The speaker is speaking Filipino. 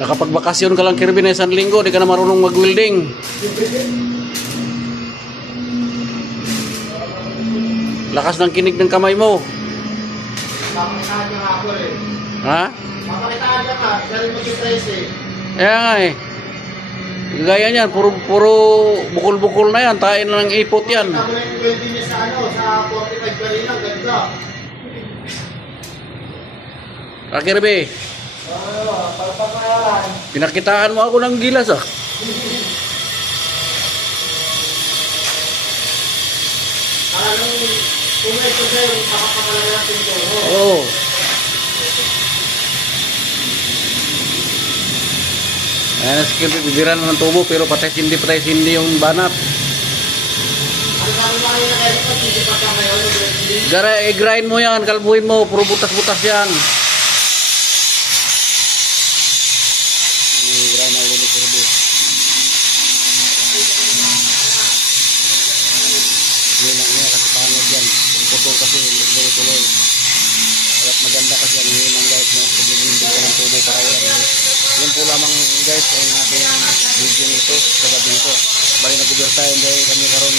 Nakapagbakasyon ka lang, Kirby, na isang linggo, di ka na marunong mag-welding. Lakas ng kinig ng kamay mo. Papakitaan niya nga ako eh. Ha? Papakitaan niya nga, siya rin mag-stress eh. Kaya nga eh. Gaya niyan, puro bukol-bukol na yan. Tain na ng ipot yan. Ako na yung welding niya sa ano, sa 45 kanina, ganda. Kirby, Pagpapakayaran. pinakitaan mo ako ng gilas ah. Para nung umay ko sa'yo, makapakalaga natin ito. Oo. Ayan si Kirby, bibira na ng tubo pero patay sindi yung banat. Ang sabi na kayo na kayo ito, hindi pa siya ngayon, Gara, i-grind mo yan, kalbuhin mo, puro butas-butas yan. I-grind na ulit ni Kirby. Yun lang niya, kasi pangit yan. Yung putol kasi, tuloy-tuloy. Kaya't maganda kasi yan, yun lang guys, no? Pag nag-building ka ng tubo para walang yun po lamang guys, ang ating video nito sa gabi nito. Bali nag-overtime dahil kami karoon